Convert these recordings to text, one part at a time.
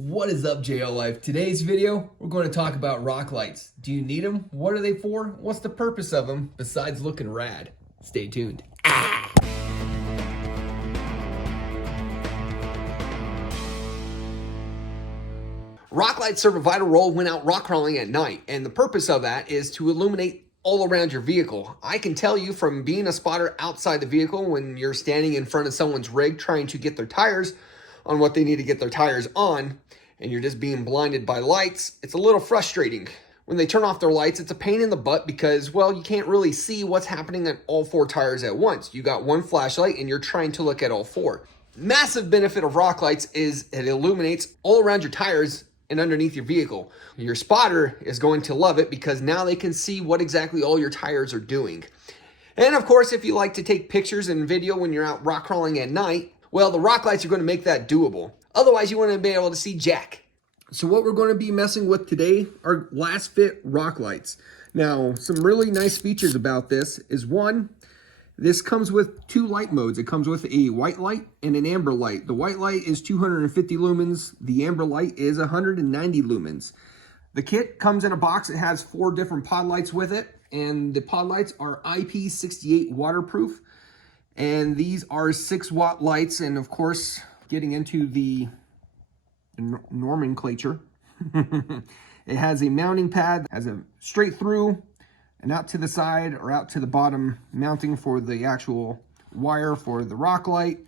What is up, JL Life? Today's video, we're going to talk about rock lights. Do you need them? What are they for? What's the purpose of them besides looking rad? Stay tuned. Rock lights serve a vital role when out rock crawling at night, and the purpose of that is to illuminate all around your vehicle. I can tell you from being a spotter outside the vehicle when you're standing in front of someone's rig trying to get their tires on what they need to get their tires on, and you're just being blinded by lights, it's a little frustrating. When they turn off their lights, it's a pain in the butt because, well, you can't really see what's happening on all four tires at once. You got one flashlight and you're trying to look at all four. Massive benefit of rock lights is it illuminates all around your tires and underneath your vehicle. Your spotter is going to love it because now they can see what exactly all your tires are doing. And of course, if you like to take pictures and video when you're out rock crawling at night, well, the rock lights are going to make that doable. Otherwise, you wouldn't be able to see jack. So what we're going to be messing with today are Lasfit rock lights. Now, some really nice features about this is one, this comes with two light modes. It comes with a white light and an amber light. The white light is 250 lumens. The amber light is 190 lumens. The kit comes in a box. It has 4 different pod lights with it, and the pod lights are IP68 waterproof. And these are 6-watt lights, and of course, getting into the nomenclature, it has a mounting pad, has a straight through and out to the side or out to the bottom mounting for the actual wire for the rock light.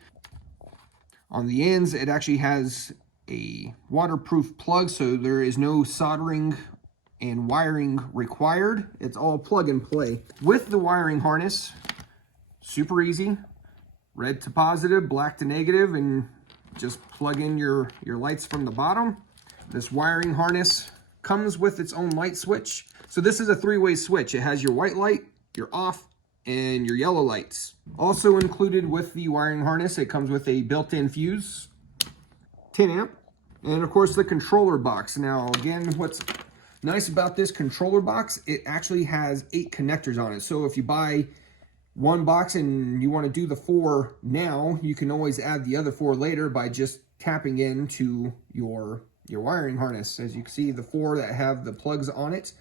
On the ends, it actually has a waterproof plug, so there is no soldering and wiring required. It's all plug and play. With the wiring harness, super easy, red to positive, black to negative, and just plug in your lights from the bottom. This wiring harness comes with its own light switch. So this is a 3-way switch. It has your white light, your off, and your yellow lights. Also included with the wiring harness, it comes with a built-in fuse, 10 amp, and of course the controller box. Now again, what's nice about this controller box, it actually has 8 connectors on it. So if you buy one box and you want to do the 4 now, you can always add the other 4 later by just tapping into your wiring harness. As you can see, the 4 that have the plugs on it,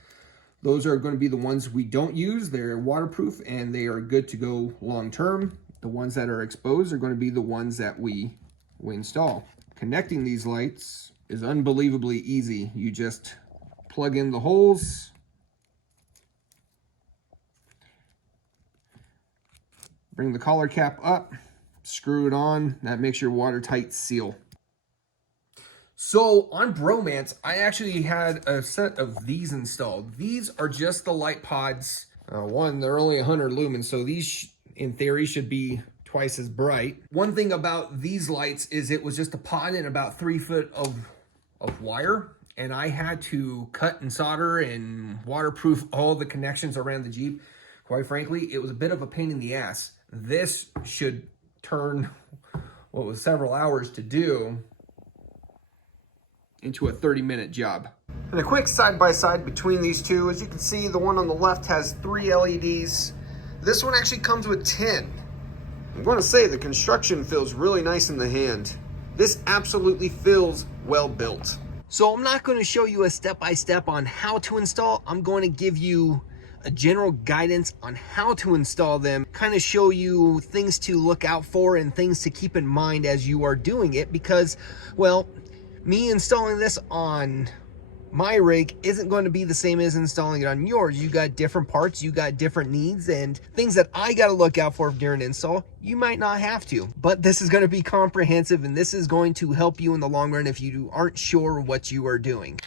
those are going to be the ones we don't use. They're waterproof and they are good to go long term. The ones that are exposed are going to be the ones that we install. Connecting these lights is unbelievably easy. You just plug in the holes, bring the collar cap up, screw it on. That makes your watertight seal. So on Bromance, I actually had a set of these installed. These are just the light pods. One, they're only 100 lumens, so these in theory should be twice as bright. One thing about these lights is it was just a pod and about 3 foot of wire, and I had to cut and solder and waterproof all the connections around the Jeep. Quite frankly, it was a bit of a pain in the ass. This should turn what was several hours to do into a 30-minute job. And a quick side-by-side between these two, as you can see, the one on the left has 3 LEDs. This one actually comes with 10. I'm going to say the construction feels really nice in the hand. This absolutely feels well built. So I'm not going to show you a step-by-step on how to install. I'm going to give you a general guidance on how to install them, kind of show you things to look out for and things to keep in mind as you are doing it, because, well, me installing this on my rig isn't going to be the same as installing it on yours. You got different parts, you got different needs, and things that I got to look out for during install, you might not have to. But this is going to be comprehensive, and this is going to help you in the long run if you aren't sure what you are doing.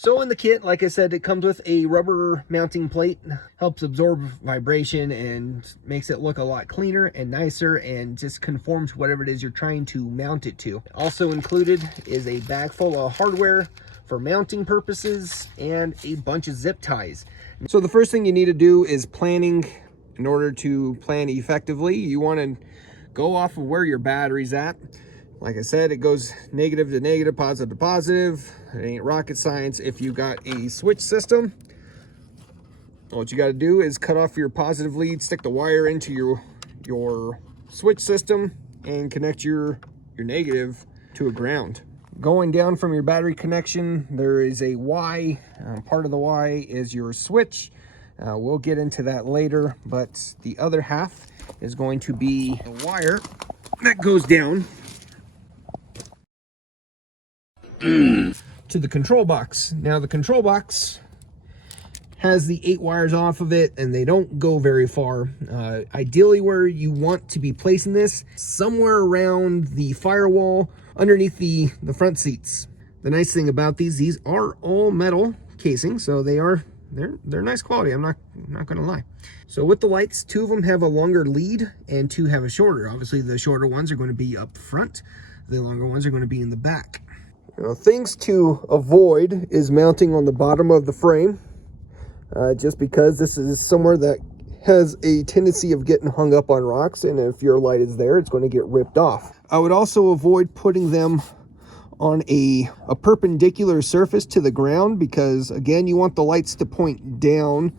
So in the kit, like I said, it comes with a rubber mounting plate, helps absorb vibration and makes it look a lot cleaner and nicer and just conforms to whatever it is you're trying to mount it to. Also included is a bag full of hardware for mounting purposes and a bunch of zip ties. So the first thing you need to do is planning. In order to plan effectively, you want to go off of where your battery's at. Like I said, it goes negative to negative, positive to positive. It ain't rocket science. If you got a switch system, what you got to do is cut off your positive lead, stick the wire into your switch system, and connect your negative to a ground. Going down from your battery connection, there is a Y. Part of the Y is your switch. We'll get into that later, but the other half is going to be the wire that goes down to the control box. Now the control box has the 8 wires off of it, and they don't go very far. Ideally, where you want to be placing this, somewhere around the firewall, underneath the front seats. The nice thing about these are all metal casing, so they're nice quality. I'm not gonna lie. So with the lights, 2 of them have a longer lead and 2 have a shorter. Obviously, the shorter ones are going to be up front. The longer ones are going to be in the back. Now, things to avoid is mounting on the bottom of the frame. Just because this is somewhere that has a tendency of getting hung up on rocks, and if your light is there, it's going to get ripped off. I would also avoid putting them on a perpendicular surface to the ground, because again, you want the lights to point down,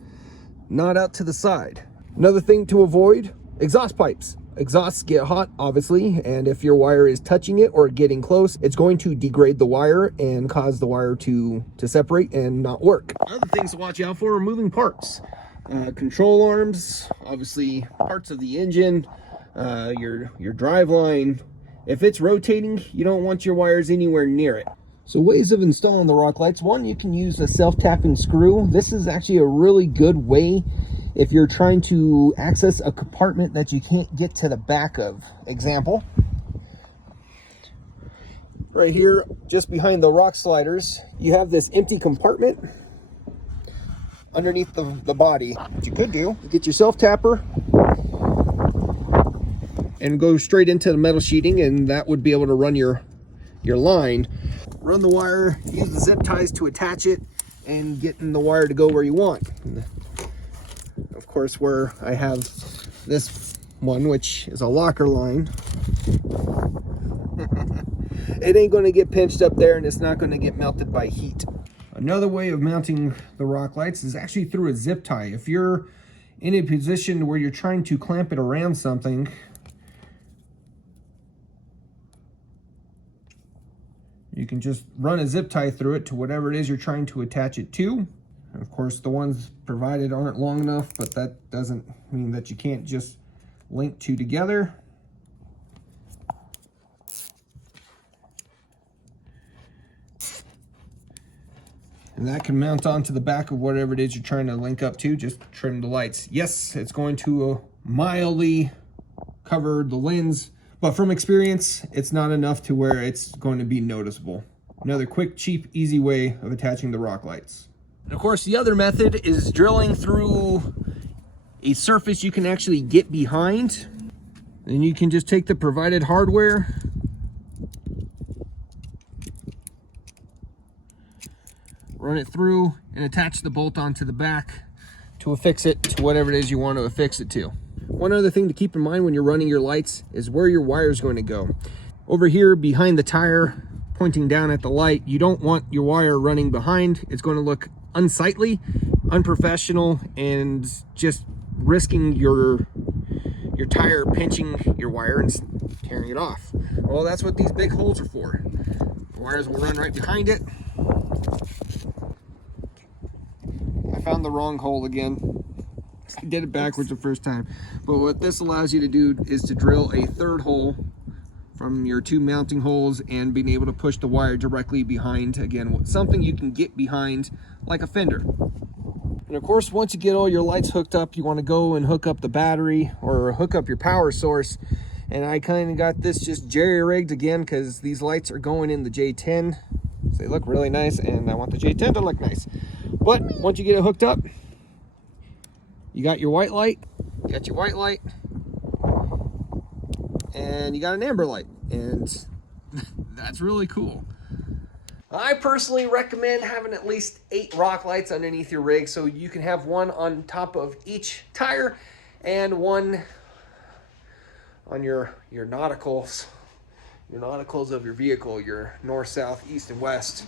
not out to the side. Another thing to avoid, exhaust pipes. Exhausts get hot, obviously, and if your wire is touching it or getting close, it's going to degrade the wire and cause the wire to separate and not work. Other things to watch out for are moving parts. Control arms, obviously parts of the engine, your drive line. If it's rotating, you don't want your wires anywhere near it. So ways of installing the rock lights. One, you can use a self-tapping screw. This is actually a really good way if you're trying to access a compartment that you can't get to the back of. Example, right here, just behind the rock sliders, you have this empty compartment underneath the body. What you could do, get your self-tapper and go straight into the metal sheeting, and that would be able to run your line. Run the wire, use the zip ties to attach it, and getting the wire to go where you want. Of course, where I have this one, which is a locker line, it ain't going to get pinched up there, and it's not going to get melted by heat. Another way of mounting the rock lights is actually through a zip tie. If you're in a position where you're trying to clamp it around something, you can just run a zip tie through it to whatever it is you're trying to attach it to. Of course, the ones provided aren't long enough, but that doesn't mean that you can't just link 2 together. And that can mount onto the back of whatever it is you're trying to link up to. Just trim the lights. Yes, it's going to mildly cover the lens, but from experience, it's not enough to where it's going to be noticeable. Another quick, cheap, easy way of attaching the rock lights. And of course, the other method is drilling through a surface you can actually get behind. Then you can just take the provided hardware, run it through, and attach the bolt onto the back to affix it to whatever it is you want to affix it to. One other thing to keep in mind when you're running your lights is where your wire is going to go. Over here behind the tire, pointing down at the light, you don't want your wire running behind. It's going to look unsightly, unprofessional, and just risking your tire pinching your wire and tearing it off. Well, that's what these big holes are for. The wires will run right behind it. I found the wrong hole again. I did it backwards the first time. But what this allows you to do is to drill a 3rd hole from your 2 mounting holes and being able to push the wire directly behind. Again, something you can get behind like a fender. And of course, once you get all your lights hooked up, you want to go and hook up the battery or hook up your power source. And I kind of got this just jerry-rigged again because these lights are going in the J10. So they look really nice, and I want the J10 to look nice. But once you get it hooked up, you got your white light, and you got an amber light, and that's really cool. I personally recommend having at least 8 rock lights underneath your rig, so you can have one on top of each tire and one on your nauticals of your vehicle, your north, south, east, and west.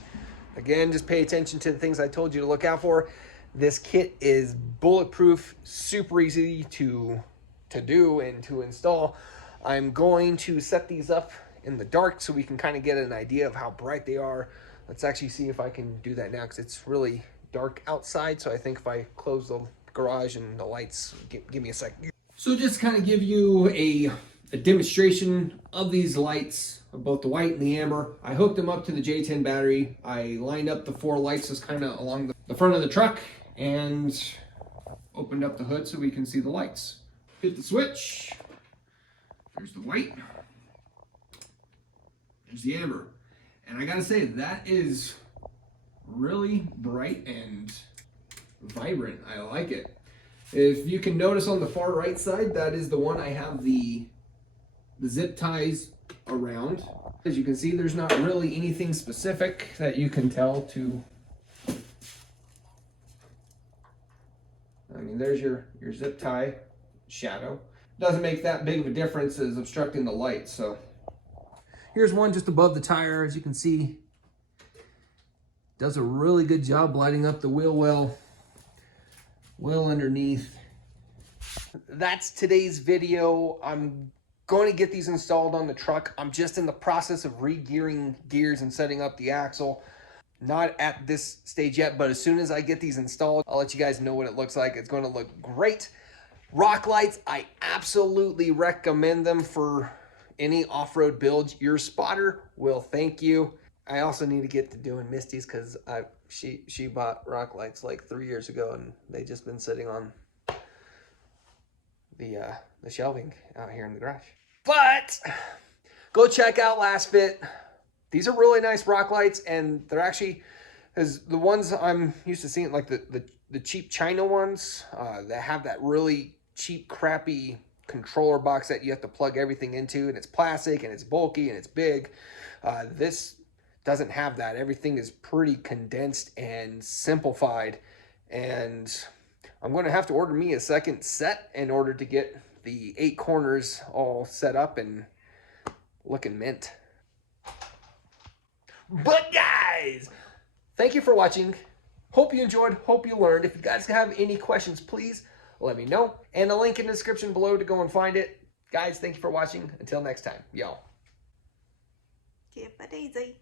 Again, just pay attention to the things I told you to look out for. This kit is bulletproof, super easy to do and to install. I'm going to set these up in the dark so we can kind of get an idea of how bright they are. Let's actually see if I can do that now because it's really dark outside. So I think if I close the garage and the lights, give me a second. So just kind of give you a demonstration of these lights, of both the white and the amber. I hooked them up to the J10 battery. I lined up the 4 lights just kind of along the front of the truck and opened up the hood so we can see the lights. Hit the switch. There's the white. There's the amber. And I gotta say, that is really bright and vibrant. I like it. If you can notice on the far right side, that is the one I have the zip ties around. As you can see, there's not really anything specific that you can tell to. I mean, there's your zip tie shadow. Doesn't make that big of a difference as obstructing the light. So here's one just above the tire. As you can see, does a really good job lighting up the wheel well underneath. That's today's video. I'm going to get these installed on the truck. I'm just in the process of re-gearing gears and setting up the axle. Not at this stage yet, but as soon as I get these installed, I'll let you guys know what it looks like. It's going to look great. Rock lights, I absolutely recommend them for any off-road build. Your spotter will thank you. I also need to get to doing Misty's because she bought rock lights like 3 years ago and they just been sitting on the shelving out here in the garage. But go check out Lasfit. These are really nice rock lights, and they're actually, as the ones I'm used to seeing, like the cheap China ones that have that really cheap, crappy controller box that you have to plug everything into, and it's plastic and it's bulky and it's big. This doesn't have that. Everything is pretty condensed and simplified, and I'm going to have to order me a second set in order to get the 8 corners all set up and looking mint. But guys, thank you for watching. Hope you enjoyed, hope you learned. If you guys have any questions, please let me know. And a link in the description below to go and find it. Guys, thank you for watching. Until next time, y'all. Keep it easy.